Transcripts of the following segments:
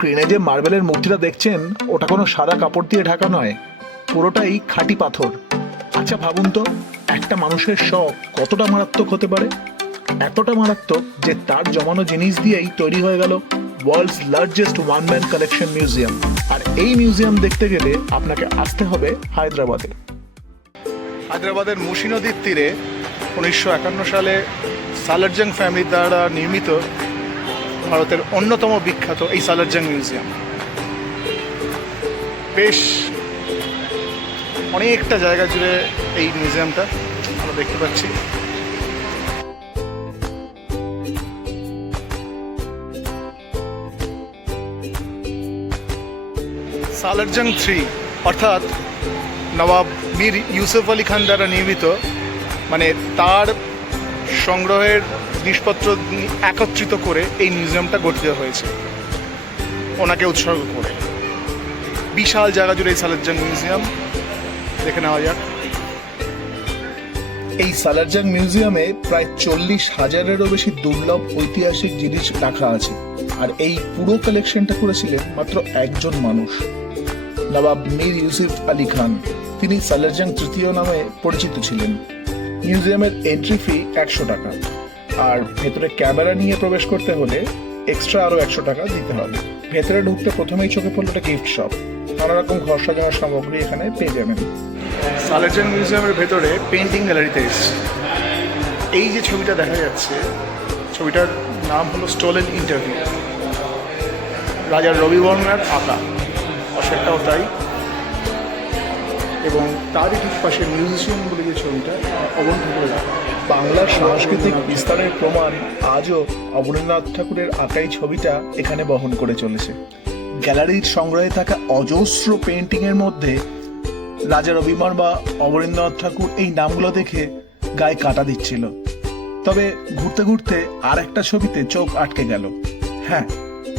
ক্রেনে যে মার্বেলের মূর্তিটা দেখছেন ওটা কোনো সাদা কাপড় দিয়ে ঢাকা নয়, পুরোটাই খাঁটি পাথর। আচ্ছা ভাবুন তো, একটা মানুষের শখ কতটা মারাত্মক হতে পারে। এতটা মারাত্মক যে তার জমানো জিনিস দিয়েই তৈরি হয়ে গেল world's largest one man collection museum. আর এই মিউজিয়াম দেখতে গেলে আপনাকে আসতে হবে হায়দ্রাবাদে। হায়দ্রাবাদের মুসি নদীর তীরে 1951 সালে সালারজাং ফ্যামিলি দ্বারা নির্মিত ভারতের অন্যতম বিখ্যাত এই সালারজাং মিউজিয়াম। বেশ অনেকটা জায়গা জুড়ে এই মিউজিয়ামটা আমরা দেখতে পাচ্ছি। সালারজাং 3 অর্থাৎ নবাব মীর ইউসুফ আলী খান দ্বারা নির্মিত, মানে তার সংগ্রহের জিনিসপত্র একত্রিত করে এই মিউজিয়ামটা গঠিত হয়েছে ওনাকে উৎসর্গ করে। বিশাল জায়গা জুড়ে এই সালারজাং মিউজিয়াম, দেখে নেওয়া যাক। এই সালারজাং মিউজিয়ামে প্রায় 40,000-এরও বেশি দুর্লভ ঐতিহাসিক জিনিস রাখা আছে। আর এই পুরো কালেকশনটা করেছিলেন মাত্র একজন মানুষ, নবাব মীর ইউসুফ আলী খান। তিনি সালারজাং তৃতীয় নামে পরিচিত ছিলেন। মিউজিয়ামের এন্ট্রি ফি 100 টাকা, আর ভেতরে ক্যামেরা নিয়ে প্রবেশ করতে হলে এক্সট্রা আরো 100 টাকা দিতে হবে। ভেতরে ঢুকতে প্রথমেই চোখে পড়লো একটা গিফট শপ। নানা রকম ঘর সাজানোর সামগ্রী এখানে পেয়ে যাবেন। সালারজাং মিউজিয়ামের ভেতরে পেন্টিং গ্যালারিতে এসেছে। এই যে ছবিটা দেখা যাচ্ছে, ছবিটার নাম হলো স্টোলেন ইন্টারভিউ। রাজা রবিবর্মার আঁকা, অশেরটাও তাই। এবং তারই ঠিক পাশে মিউজিশিয়ান বলে যে ছবিটা, অবনীন্দ্রনাথ ঠাকুরের আঁকা। বাংলার সাংস্কৃতিক বিস্তারের প্রমাণ আজও অবনীন্দ্রনাথ ঠাকুরের আঁকাই ছবিটা এখানে বহন করে চলেছে। গ্যালারির সংগ্রহে থাকা অজস্র পেন্টিংয়ের মধ্যে রাজা রবিবর্মা বা অবনীন্দ্রনাথ ঠাকুর এই নামগুলো দেখে গায়ে কাঁটা দিচ্ছিল। তবে ঘুরতে ঘুরতে আর একটা ছবিতে চোখ আটকে গেল। হ্যাঁ,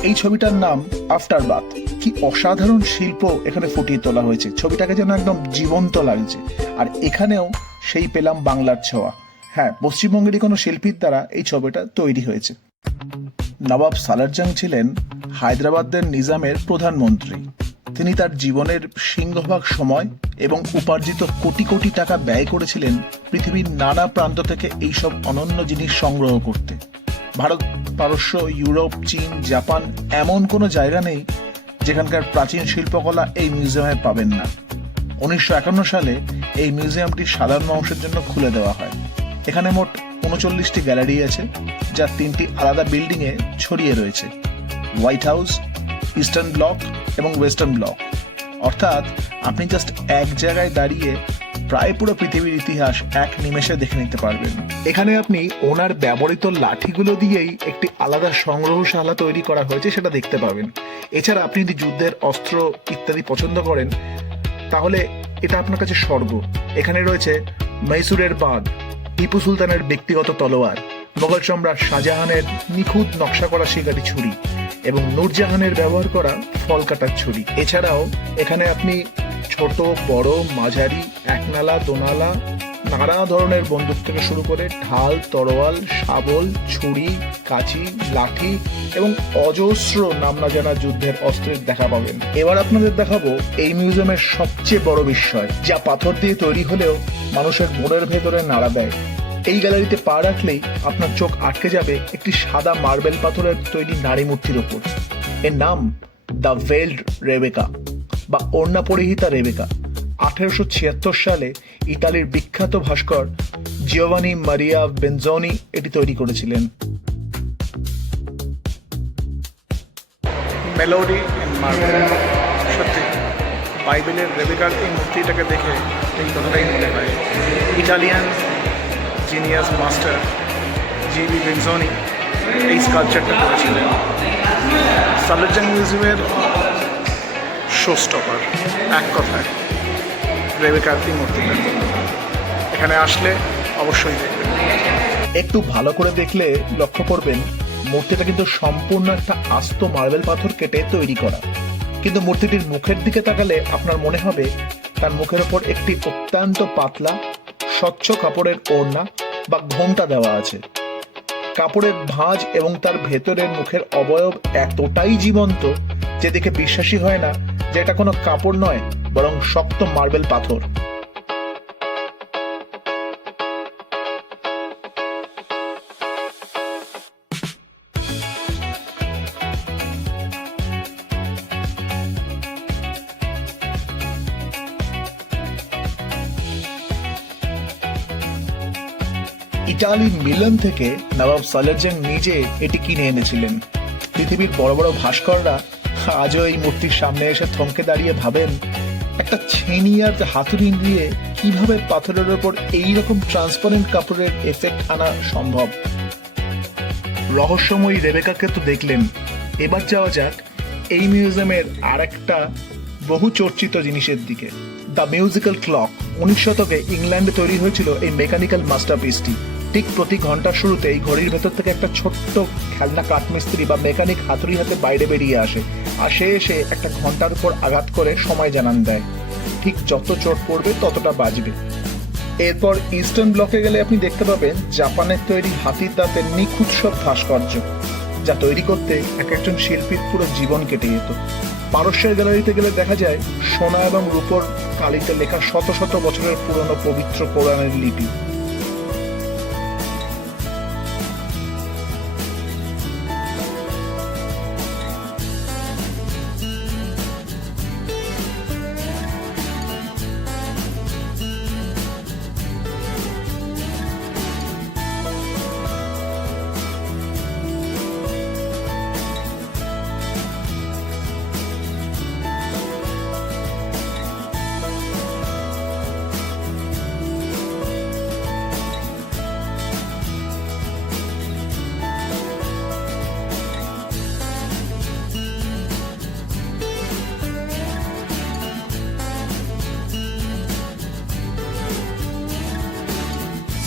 এই ছবিটার নাম আফটার বাথ। কি অসাধারণ শিল্প এখানে ফুটিয়ে তোলা হয়েছে, ছবিটাকে যেন একদম জীবন্ত লাগছে। আর এখানেও সেই পেলাম বাংলার ছোঁয়া। হ্যাঁ, পশ্চিমবঙ্গেরই কোনো শিল্পীর দ্বারা এই ছবিটা তৈরি হয়েছে। নবাব সালারজাং ছিলেন হায়দ্রাবাদের নিজামের প্রধানমন্ত্রী। তিনি তার জীবনের সিংহভাগ সময় এবং উপার্জিত কোটি কোটি টাকা ব্যয় করেছিলেন পৃথিবীর নানা প্রান্ত থেকে এইসব অনন্য জিনিস সংগ্রহ করতে। ভারত, পারস্য, ইউরোপ, চীন, জাপান, এমন কোনো জায়গা নেই যেখানকার প্রাচীন শিল্পকলা এই মিউজিয়ামে পাবেন না। 1951 সালে এই মিউজিয়ামটি সাধারণ মানুষের জন্য খুলে দেওয়া হয়। এখানে মোট 39টি গ্যালারি আছে, যা 3টি আলাদা বিল্ডিংয়ে ছড়িয়ে রয়েছে: হোয়াইট হাউস, ইস্টার্ন ব্লক এবং ওয়েস্টার্ন ব্লক। অর্থাৎ আপনি জাস্ট এক জায়গায় দাঁড়িয়ে প্রায় পুরো পৃথিবীর ইতিহাস এক নিমেষে দেখে নিতে পারবেন। এখানে আপনি ওনার ব্যবহৃত লাঠিগুলো দিয়েই একটি আলাদা সংগ্রহশালা তৈরি করা হয়েছে, সেটা দেখতে পাবেন। এছাড়া আপনি যদি যুদ্ধের অস্ত্র ইত্যাদি পছন্দ করেন তাহলে এটা আপনার কাছে স্বর্গ। এখানে রয়েছে মহীশূরের বাঘ, টিপু সুলতানের ব্যক্তিগত তলোয়ার, মোগল সম্রাট শাহজাহানের নিখুঁত নকশা করা শিকারি ছুরি এবং নূরজাহানের ব্যবহার করা ফল কাটার ছুরি। এছাড়াও এখানে আপনি ছোট, বড়, মাঝারি, একনালা, দোনালা, নানা ধরনের বন্দুক থেকে শুরু করে ঢাল, তরোয়াল, শাবল, ছুরি, কাঁচি, লাঠি এবং অজস্র নাম না জানা যুদ্ধের অস্ত্রের দেখা পাবেন। এবার আপনাদের দেখাবো এই মিউজিয়ামের সবচেয়ে বড় বিস্ময়, যা পাথর দিয়ে তৈরি হলেও মানুষের মনের ভেতরে নাড়া দেয়। এই গ্যালারিতে পা রাখলেই আপনার চোখ আটকে যাবে একটি সাদা মার্বেল পাথরের তৈরি নারী মূর্তির ওপর। এর নাম দ্য ভেলড রেবেকা বা ওড়না পরিহিতা রেবেকা। 1876 সালে ইতালির বিখ্যাত ভাস্কর জিওভানি মারিয়া বেনজনি এটি তৈরি করেছিলেন। Melody in marble. সত্যি বাইবেলের রেবেকার এই মূর্তিটাকে দেখে এই কথাটাই মনে হয়। ইটালিয়ান জিনিয়াস মাস্টার জিবি বেনজনি এই স্কাল্পচারটা করেছিলেন। সালারজাং মিউজিয়ামের শো স্টপার, এক কথায় রেবেকার এই মূর্তিটা। এখানে আসলে অবশ্যই দেখবেন। একটু ভালো করে দেখলে লক্ষ্য করবেন মূর্তিটা কিন্তু সম্পূর্ণ একটা আস্ত মার্বেল পাথর কেটে তৈরি করা। কিন্তু মূর্তিটির মুখের দিকে তাকালে আপনার মনে হবে তার মুখের ওপর একটি অত্যন্ত পাতলা স্বচ্ছ কাপড়ের ওড়না বা ঘোমটা দেওয়া আছে। কাপড়ের ভাঁজ এবং তার ভেতরের মুখের অবয়ব এতটাই জীবন্ত যে দেখে বিশ্বাসই হয় না যে এটা কোনো কাপড় নয়, বরং শক্ত মার্বেল পাথর। ইটালি মিলান থেকে নবাব সালারজাং নিজে এটি কিনে এনেছিলেন। পৃথিবীর বড় বড় ভাস্কররা আজও এই মূর্তির সামনে এসে থমকে দাঁড়িয়ে ভাবেন একটা ছেনি আর হাতুড়ি দিয়ে কিভাবে পাথরের ওপর এইরকম ট্রান্সপারেন্ট কাপড়ের এফেক্ট আনা সম্ভব। রহস্যময়ী রেবেকাকে তো দেখলেন, এবার যাওয়া যাক এই মিউজিয়ামের আর একটা বহু চর্চিত জিনিসের দিকে, দ্য মিউজিক্যাল ক্লক। 19 শতকে ইংল্যান্ডে তৈরি হয়েছিল এই মেকানিক্যাল মাস্টারপিসটি। ঠিক প্রতি ঘন্টার শুরুতে এই ঘড়ির ভেতর থেকে একটা ছোট্ট খেলনা কাঠমিস্ত্রি বা মেকানিক হাতুড়ি হাতে বাইরে বেরিয়ে আসে, আর সে এসে একটা ঘন্টার উপর আঘাত করে সময় জানান দেয়। ঠিক যত চোট পড়বে ততটা বাজবে। এরপর ইস্টার্ন ব্লকে গেলে আপনি দেখতে পাবেন জাপানের তৈরি হাতির দাঁতের নিখুঁত সব ভাস্কর্য, যা তৈরি করতে একজন শিল্পীর পুরো জীবন কেটে যেত। পারস্যের গ্যালারিতে গেলে দেখা যায় সোনা এবং রূপোর কালিতে লেখা শত শত বছরের পুরনো পবিত্র কোরআনের লিপি।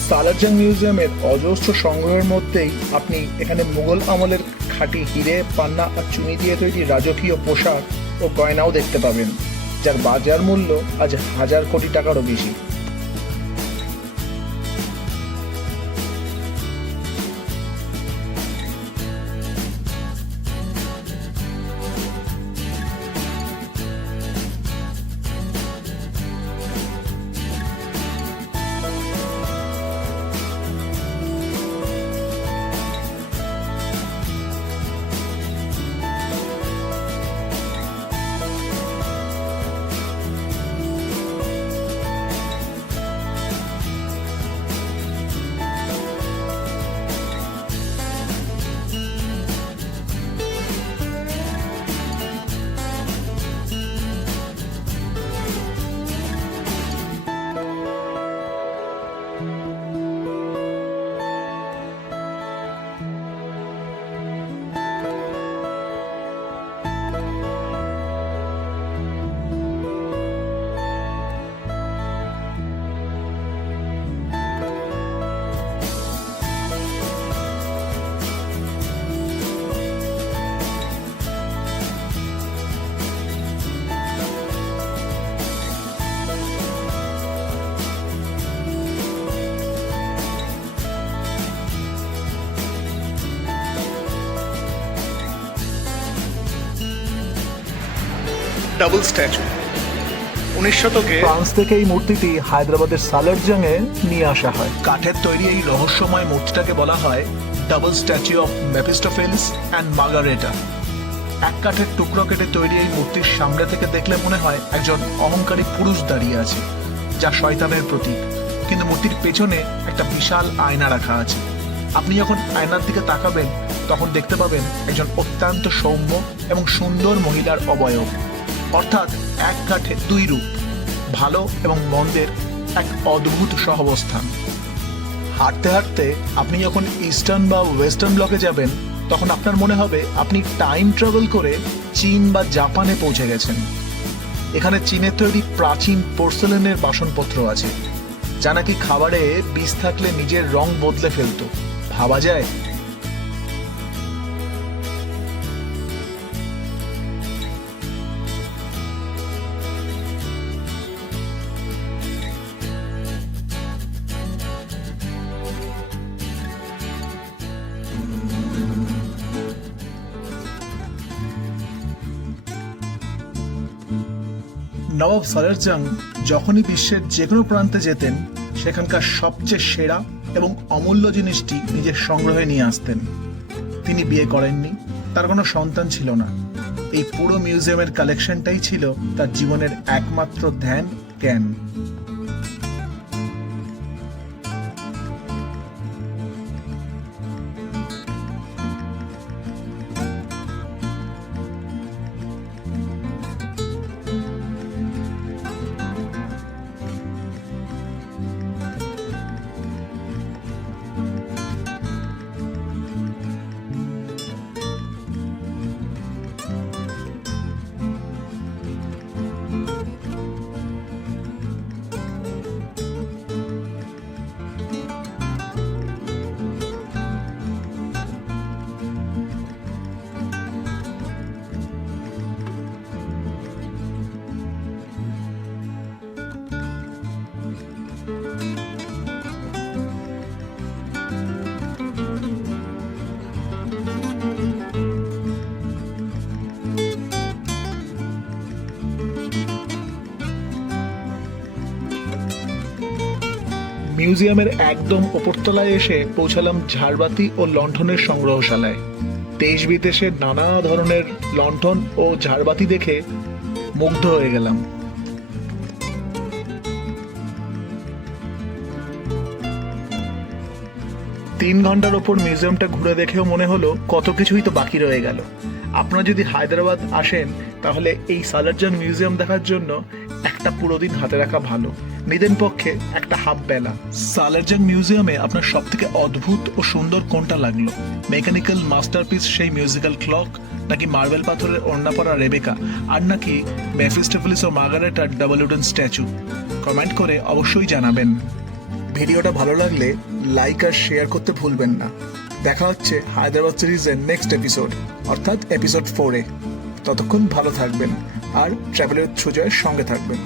সালারজাং মিউজিয়ামের অজস্র সংগ্রহের মধ্যেই আপনি এখানে মুঘল আমলের খাঁটি হিরে, পান্না আর চুনি দিয়ে তৈরি রাজকীয় পোশাক ও গয়নাও দেখতে পাবেন, যার বাজার মূল্য আজ 1000 কোটি টাকারও বেশি। Double statue. 19 শতকে ফ্রান্স থেকে এই মূর্তিটি হায়দ্রাবাদের সালারজাংয়ে নিয়ে আসা হয়। কাঠের তৈরি এই রহস্যময় মূর্তিটাকে বলা হয় ডাবল স্ট্যাচু অফ মেফিস্টোফেলস অ্যান্ড মার্গারেটা। এক কাঠের টুকরো কেটে তৈরি এই মূর্তির সামনে থেকে দেখলে মনে হয় একজন অহংকারী পুরুষ দাঁড়িয়ে আছে, যা শয়তানের প্রতীক। কিন্তু মূর্তির পেছনে একটা বিশাল আয়না রাখা আছে। আপনি যখন আয়নার দিকে তাকাবেন তখন দেখতে পাবেন একজন অত্যন্ত সৌম্য এবং সুন্দর মহিলার অবয়ব, অর্থাৎ এক কাঠে দুই রূপ, ভালো এবং মন্দের এক অদ্ভুত সহাবস্থান। হাঁটতে হাঁটতে আপনি যখন ইস্টার্ন বা ওয়েস্টার্ন ব্লকে যাবেন তখন আপনার মনে হবে আপনি টাইম ট্রাভেল করে চীন বা জাপানে পৌঁছে গেছেন। এখানে চীনের তৈরি প্রাচীন পোর্সেলেনের বাসনপত্র আছে, যা নাকি খাবারে বিষ থাকলে নিজের রং বদলে ফেলতো। ভাবা যায়? নবাব সালারজাং যখনই বিশ্বের যে কোনো প্রান্তে যেতেন সেখানকার সবচেয়ে সেরা এবং অমূল্য জিনিসটি নিজের সংগ্রহে নিয়ে আসতেন। তিনি বিয়ে করেননি, তার কোনো সন্তান ছিল না। এই পুরো মিউজিয়ামের কালেকশনটাই ছিল তার জীবনের একমাত্র ধ্যান জ্ঞান। মিউজিয়ামের একদম ওপরতলায় এসে পৌঁছালাম ঝাড়বাতি ও লণ্ঠনের সংগ্রহশালায়। দেশ বিদেশের নানা ধরনের লণ্ঠন ও ঝাড়বাতি দেখে মুগ্ধ হয়ে গেলাম। 3 ঘন্টার ওপর মিউজিয়ামটা ঘুরে দেখেও মনে হলো কত কিছুই তো বাকি রয়ে গেল। আপনারা যদি হায়দ্রাবাদ আসেন তাহলে এই সালারজাং মিউজিয়াম দেখার জন্য একটা পুরো দিন হাতে রাখা ভালো, নিদেন পক্ষে একটা হাফ বেলা। সালারজাং মিউজিয়ামে আপনার সব থেকে অদ্ভুত ও সুন্দর কোনটা লাগলো? মেকানিক্যাল মাস্টারপিস সেই মিউজিক্যাল ক্লক, নাকি মার্বেল পাথরের ওড়না পরা রেবেকা, আর নাকি মেফিস্টোফেলিস ও মার্গারেটার ডাবল উডেন স্ট্যাচু? কমেন্ট করে অবশ্যই জানাবেন। ভিডিওটা ভালো লাগলে লাইক আর শেয়ার করতে ভুলবেন না। দেখা হচ্ছে হায়দ্রাবাদ সিরিজের নেক্সট এপিসোড, অর্থাৎ এপিসোড 4-এ। ততক্ষণ ভালো থাকবেন আর ট্রাভেলের সুজয়ের সঙ্গে থাকবেন।